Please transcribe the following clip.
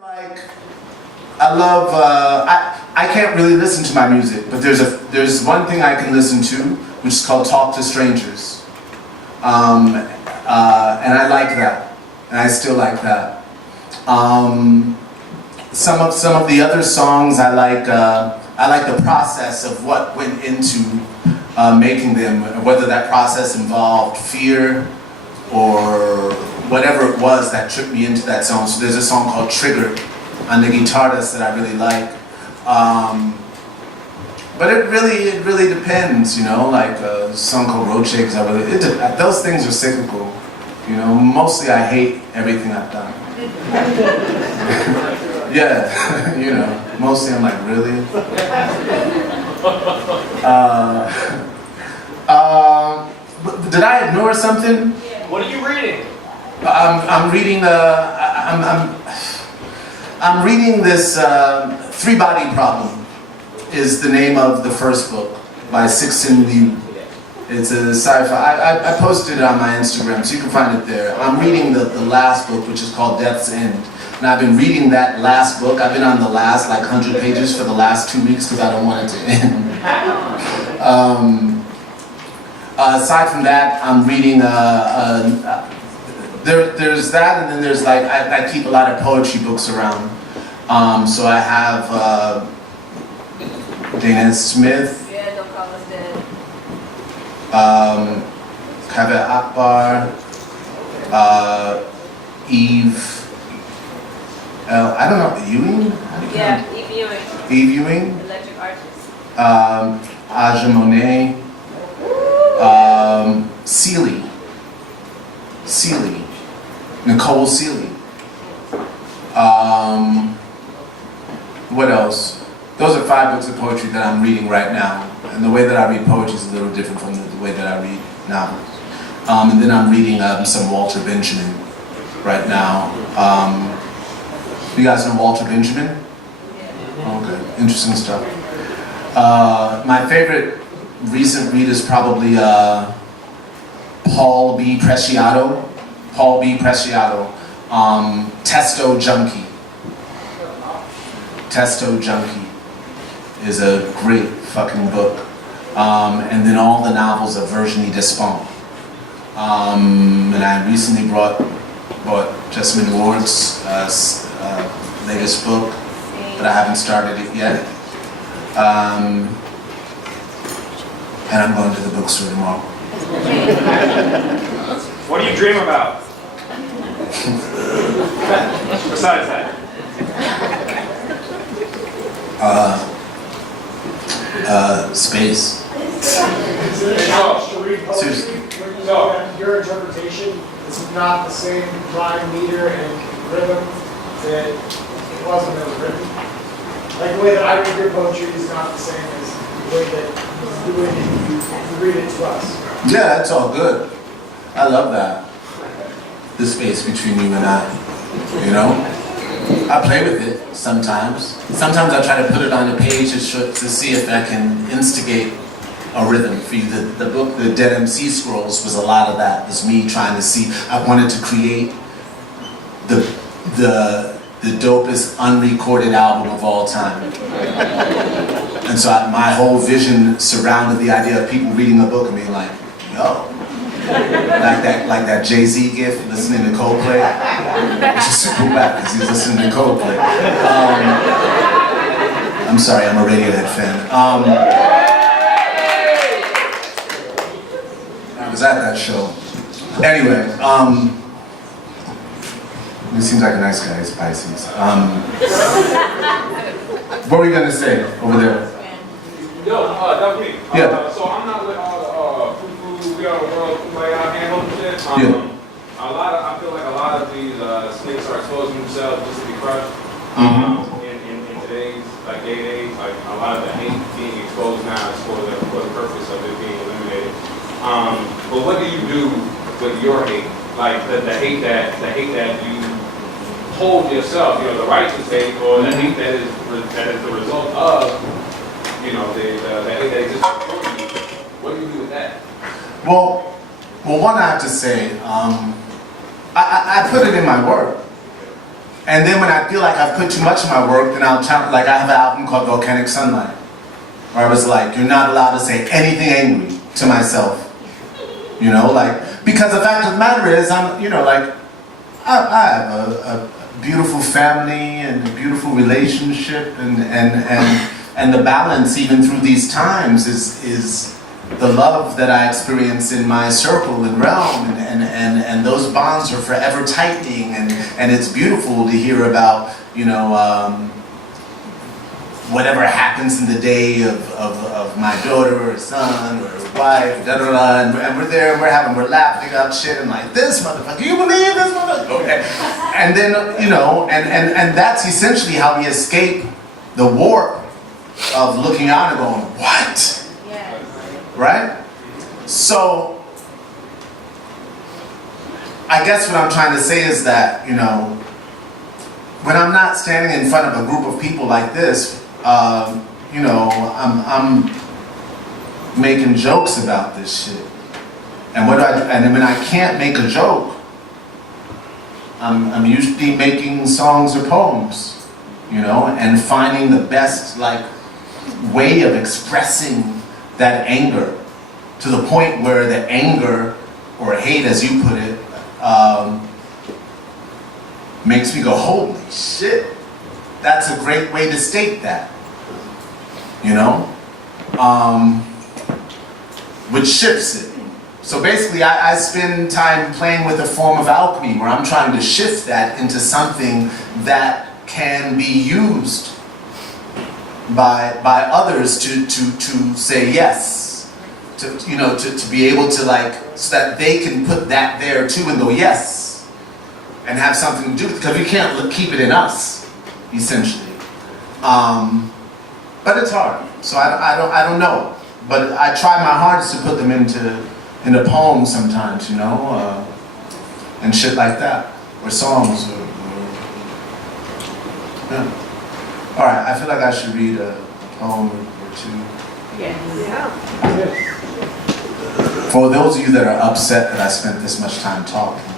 Like, I love, I can't really listen to my music, but there's one thing I can listen to, which is called Talk to Strangers. And I like that, and I still like that. Some of the other songs I like the process of what went into making them, whether that process involved fear or whatever it was that tripped me into that song. So there's a song called Trigger on the guitarist that I really like. But it really depends, you know, like a song called Roche, because those things are cyclical, you know. Mostly I hate everything I've done. Yeah, you know, mostly I'm like, really? Did I ignore something? What are you reading? I'm reading this Three-Body Problem is the name of the first book by Cixin Liu. It's a sci-fi. I posted it on my Instagram, so you can find it there. I'm reading the last book, which is called Death's End. And I've been reading that last book. I've been on the last 100 pages for the last 2 weeks because I don't want it to end. Aside from that, I'm reading there's that, and then there's I keep a lot of poetry books around. So I have Dana Smith, Yeah, Don't Call Us Dead. Kaveh Akbar, Eve, I don't know, Ewing? Yeah, Eve Ewing. Eve Ewing, Electric Artist. Aja Monet, Seeley, Nicole Seeley. What else? Those are 5 books of poetry that I'm reading right now. And the way that I read poetry is a little different from the way that I read novels. And then I'm reading some Walter Benjamin right now. You guys know Walter Benjamin? Okay, interesting stuff. My favorite recent read is probably Paul B. Preciado. Testo Junkie. Testo Junkie is a great fucking book. And then all the novels of Virginie Despentes. And I recently bought Jessamine Ward's latest book, but I haven't started it yet. And I'm going to the bookstore tomorrow. What do you dream about? Besides that. Space. Seriously. Your interpretation is not the same rhyme, meter, and rhythm that it was when it was written. Like the way that I read your poetry is not the same as the way that you read it to us. Yeah, it's all good. I love that. The space between you and I, you know? I play with it sometimes. Sometimes I try to put it on a page to see if I can instigate a rhythm for you. The book, the Dead MC Scrolls, was a lot of that. It was me trying to see, I wanted to create the dopest unrecorded album of all time. And so my whole vision surrounded the idea of people reading a book and being like, yo. Like that Jay-Z gif, listening to Coldplay, which is super bad because he's listening to Coldplay. I'm sorry, I'm a Radiohead fan. I was at that show. Anyway, he seems like a nice guy, he's Pisces. What were you gonna say over there? Definitely. Yeah. So I'm not with all the we are the world handle shit. I feel like a lot of these snakes are exposing themselves just to be crushed. In today's gay age, a lot of the hate being exposed now is for the purpose of it being eliminated. But what do you do with your hate? Like the hate that you hold yourself, you know, the righteous hate, or the hate that is the result of, you know, the hate that exists before you. What do you do with that? Well, one I have to say, I put it in my work. And then when I feel like I've put too much of my work, then I'll tell, like I have an album called Volcanic Sunlight, where I was like, you're not allowed to say anything angry to myself. You know, like, because the fact of the matter is, I'm, you know, like, I have a beautiful family and a beautiful relationship, and the balance even through these times is the love that I experience in my circle and realm, and those bonds are forever tightening, and it's beautiful to hear about, you know, whatever happens in the day of my daughter or son or wife, da da da, and we're there and we're laughing about shit and like, this motherfucker, you believe this motherfucker? Okay. And then, you know, and that's essentially how we escape the warp of looking out and going, what? Yes. Right? So, I guess what I'm trying to say is that, you know, when I'm not standing in front of a group of people like this, you know, I'm making jokes about this shit. And what do I do? And when I can't make a joke, I'm usually making songs or poems, you know, and finding the best, like, way of expressing that anger to the point where the anger, or hate as you put it, makes me go, holy shit, that's a great way to state that, you know, which shifts it. So basically I spend time playing with a form of alchemy where I'm trying to shift that into something that can be used by others to say yes, to, you know, to be able to, like, so that they can put that there too and go yes, and have something to do, because we can't keep it in us, essentially. But it's hard, so I don't know, but I try my hardest to put them into poems sometimes, you know, and shit like that, or songs, yeah. All right, I feel like I should read a poem or two. Yes. For those of you that are upset that I spent this much time talking.